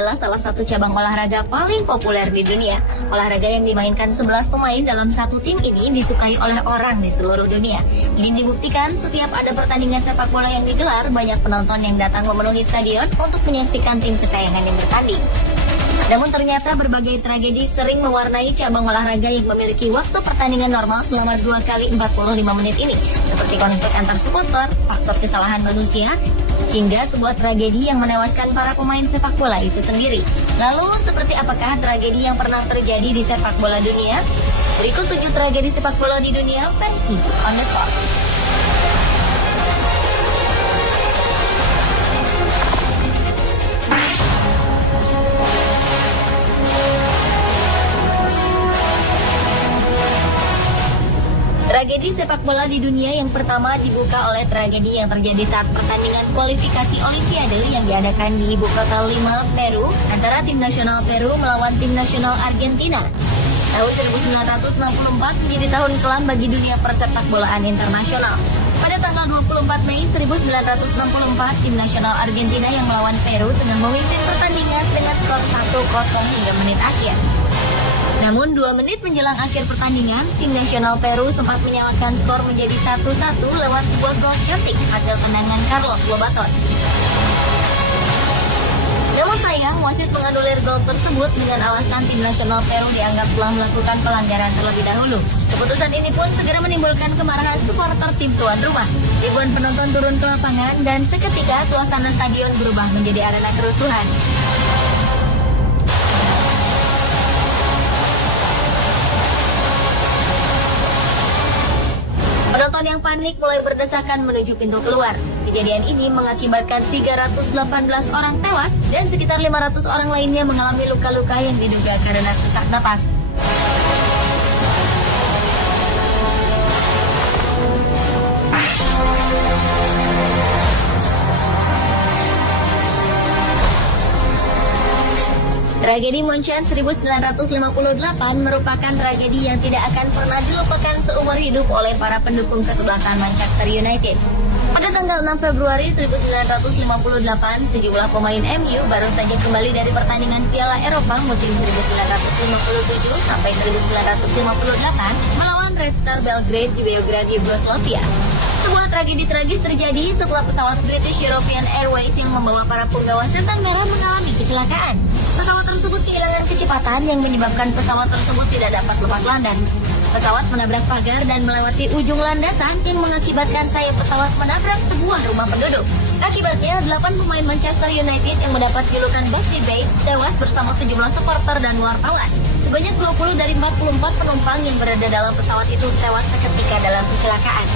adalah salah satu cabang olahraga paling populer di dunia. Olahraga yang dimainkan 11 pemain dalam satu tim ini disukai oleh orang di seluruh dunia. Ini dibuktikan setiap ada pertandingan sepak bola yang digelar, banyak penonton yang datang memenuhi stadion untuk menyaksikan tim kesayangan yang bertanding. Namun ternyata berbagai tragedi sering mewarnai cabang olahraga yang memiliki waktu pertandingan normal selama 2 kali 45 menit ini, seperti konflik antar supporter, faktor kesalahan manusia, hingga sebuah tragedi yang menewaskan para pemain sepak bola itu sendiri. Lalu, seperti apakah tragedi yang pernah terjadi di sepak bola dunia? Berikut 7 tragedi sepak bola di dunia versi On The Spot. Tragedi sepak bola di dunia yang pertama dibuka oleh tragedi yang terjadi saat pertandingan kualifikasi Olimpiade yang diadakan di ibu kota Lima, Peru, antara tim nasional Peru melawan tim nasional Argentina. Tahun 1964 menjadi tahun kelam bagi dunia persepak bolaan internasional. Pada tanggal 24 Mei 1964, tim nasional Argentina yang melawan Peru tengah memimpin pertandingan dengan skor 1-0 hingga menit akhir. Namun 2 menit menjelang akhir pertandingan, tim nasional Peru sempat menyamakan skor menjadi 1-1 lewat sebuah gol cantik hasil tendangan Carlos Lobaton. Namun sayang, wasit menganulir gol tersebut dengan alasan tim nasional Peru dianggap telah melakukan pelanggaran terlebih dahulu. Keputusan ini pun segera menimbulkan kemarahan supporter tim tuan rumah. Ribuan penonton turun ke lapangan dan seketika suasana stadion berubah menjadi arena kerusuhan. Penonton yang panik mulai berdesakan menuju pintu keluar. Kejadian ini mengakibatkan 318 orang tewas dan sekitar 500 orang lainnya mengalami luka-luka yang diduga karena sesak napas. Tragedi Munchen 1958 merupakan tragedi yang tidak akan pernah dilupakan seumur hidup oleh para pendukung kesebelasan Manchester United. Pada tanggal 6 Februari 1958, sejumlah pemain MU baru saja kembali dari pertandingan Piala Eropa musim 1957 sampai 1958 melawan Red Star Belgrade di Beograd, Yugoslavia. Sebuah tragedi tragis terjadi setelah pesawat British European Airways yang membawa para punggawa setan merah mengalami kecelakaan. Pesawat tersebut kehilangan kecepatan yang menyebabkan pesawat tersebut tidak dapat lepas landas. Pesawat menabrak pagar dan melewati ujung landasan yang mengakibatkan sayap pesawat menabrak sebuah rumah penduduk. Akibatnya, 8 pemain Manchester United yang mendapat julukan Busty Babes tewas bersama sejumlah supporter dan wartawan. Sebanyak 20 dari 44 penumpang yang berada dalam pesawat itu tewas seketika dalam kecelakaan.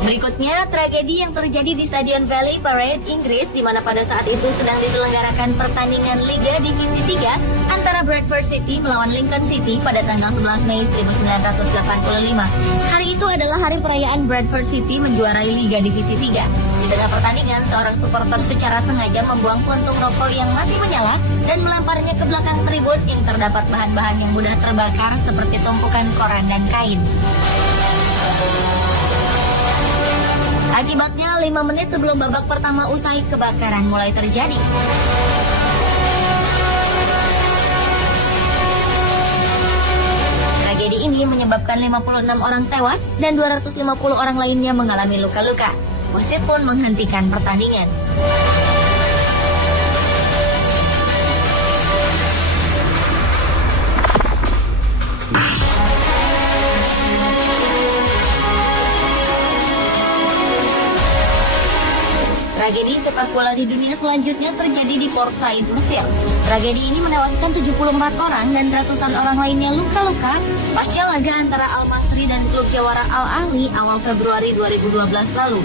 Berikutnya, tragedi yang terjadi di Stadion Valley Parade, Inggris, di mana pada saat itu sedang diselenggarakan pertandingan Liga Divisi 3 antara Bradford City melawan Lincoln City pada tanggal 11 Mei 1985. Hari itu adalah hari perayaan Bradford City menjuarai Liga Divisi 3. Di tengah pertandingan, seorang supporter secara sengaja membuang puntung rokok yang masih menyala dan melemparnya ke belakang tribun yang terdapat bahan-bahan yang mudah terbakar seperti tumpukan koran dan kain. Akibatnya 5 menit sebelum babak pertama usai, kebakaran mulai terjadi. Tragedi ini menyebabkan 56 orang tewas dan 250 orang lainnya mengalami luka-luka. Wasit pun menghentikan pertandingan. Tragedi sepak bola di dunia selanjutnya terjadi di Port Said, Mesir. Tragedi ini menewaskan 74 orang dan ratusan orang lainnya luka-luka pasca laga antara Al-Masri dan klub jawara Al-Ahli awal Februari 2012 lalu.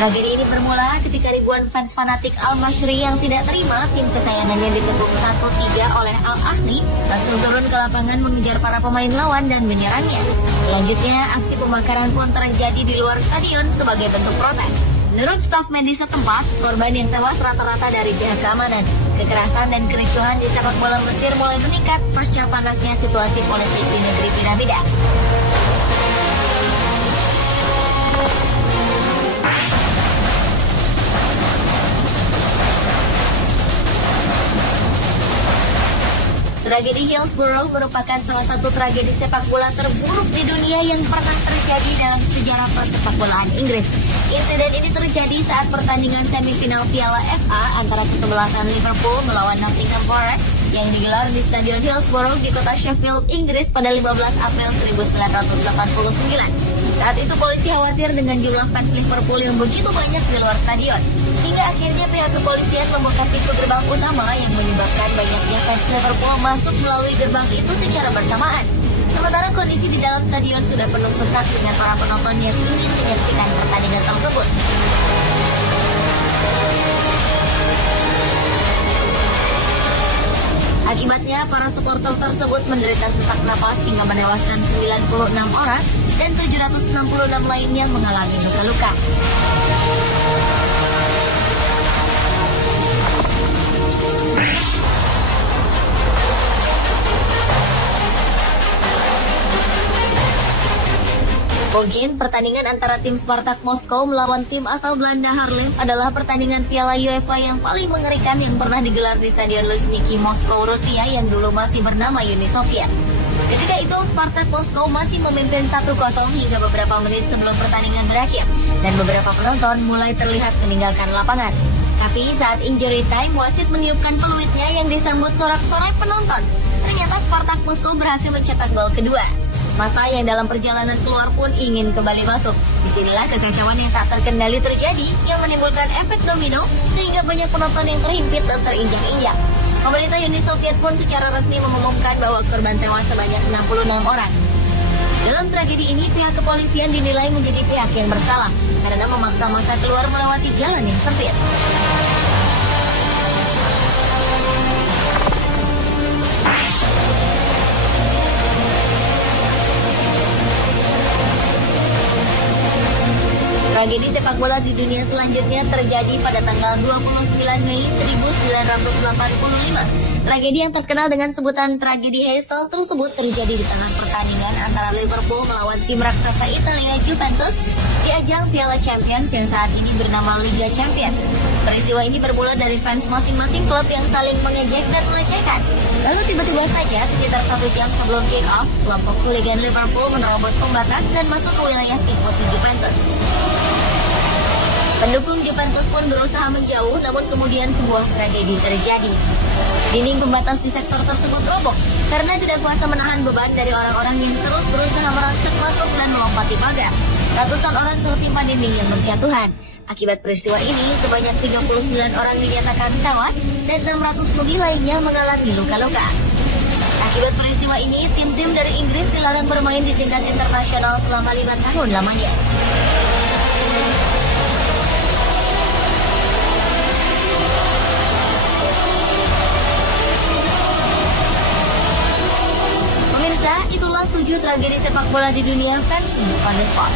Tragedi ini bermula ketika ribuan fans fanatik Al-Masri yang tidak terima tim kesayangannya ditepuk 1-3 oleh Al-Ahli langsung turun ke lapangan mengejar para pemain lawan dan menyerangnya. Selanjutnya, aksi pembakaran pun terjadi di luar stadion sebagai bentuk protes. Menurut staf medis setempat, korban yang tewas rata-rata dari pihak keamanan. Kekerasan dan kericuhan di sepak bola Mesir mulai meningkat pasca panasnya situasi politik di negeri piramida. Tragedi Hillsborough merupakan salah satu tragedi sepak bola terburuk di dunia yang pernah terjadi dalam sejarah persepak bolaan Inggris. Insiden ini terjadi saat pertandingan semifinal Piala FA antara kesebelasan Liverpool melawan Nottingham Forest yang digelar di Stadion Hillsborough di kota Sheffield, Inggris pada 15 April 1989. Saat itu polisi khawatir dengan jumlah fans Liverpool yang begitu banyak di luar stadion. Hingga akhirnya pihak kepolisian membuka pintu gerbang utama yang menyebabkan banyaknya fans Liverpool masuk melalui gerbang itu secara bersamaan. Sementara kondisi di dalam stadion sudah penuh sesak dengan para penonton yang ingin menyaksikan pertandingan tersebut. Akibatnya, para supporter tersebut menderita sesak napas hingga menewaskan 96 orang dan 766 lainnya mengalami luka-luka. Mungkin pertandingan antara tim Spartak Moskow melawan tim asal Belanda Haarlem adalah pertandingan Piala UEFA yang paling mengerikan yang pernah digelar di Stadion Luzhniki Moskow, Rusia yang dulu masih bernama Uni Soviet. Ketika itu Spartak Moskow masih memimpin 1-0 hingga beberapa menit sebelum pertandingan berakhir dan beberapa penonton mulai terlihat meninggalkan lapangan. Tapi saat injury time, wasit meniupkan peluitnya yang disambut sorak-sorai penonton. Ternyata Spartak Moskow berhasil mencetak gol kedua. Masa yang dalam perjalanan keluar pun ingin kembali masuk. Disinilah kekacauan yang tak terkendali terjadi yang menimbulkan efek domino sehingga banyak penonton yang terhimpit dan terinjak-injak. Pemerintah Uni Soviet pun secara resmi mengumumkan bahwa korban tewas sebanyak 66 orang. Dalam tragedi ini, pihak kepolisian dinilai menjadi pihak yang bersalah karena memaksa massa keluar melewati jalan yang sempit. Tragedi sepak bola di dunia selanjutnya terjadi pada tanggal 29 Mei 1985. Tragedi yang terkenal dengan sebutan tragedi Heysel tersebut terjadi di tengah pertandingan antara Liverpool melawan tim raksasa Italia Juventus di ajang Piala Champions yang saat ini bernama Liga Champions. Peristiwa ini bermula dari fans masing-masing klub yang saling mengejek dan melecehkan. Lalu tiba-tiba saja sekitar 1 jam sebelum kick-off, kelompok hooligan Liverpool menerobos pembatas dan masuk ke wilayah tim musuh Juventus. Pendukung Juventus pun berusaha menjauh, namun kemudian sebuah tragedi terjadi. Dinding pembatas di sektor tersebut roboh karena tidak kuasa menahan beban dari orang-orang yang terus berusaha merangsek masuk dan melompati pagar. Ratusan orang tertimpa dinding yang berjatuhan. Akibat peristiwa ini, sebanyak 39 orang dinyatakan tewas dan 600 lebih lainnya mengalami luka-luka. Akibat peristiwa ini, tim-tim dari Inggris dilarang bermain di tingkat internasional selama 5 tahun lamanya. Pemirsa, itulah 7 tragedi sepak bola di dunia versi On The Spot.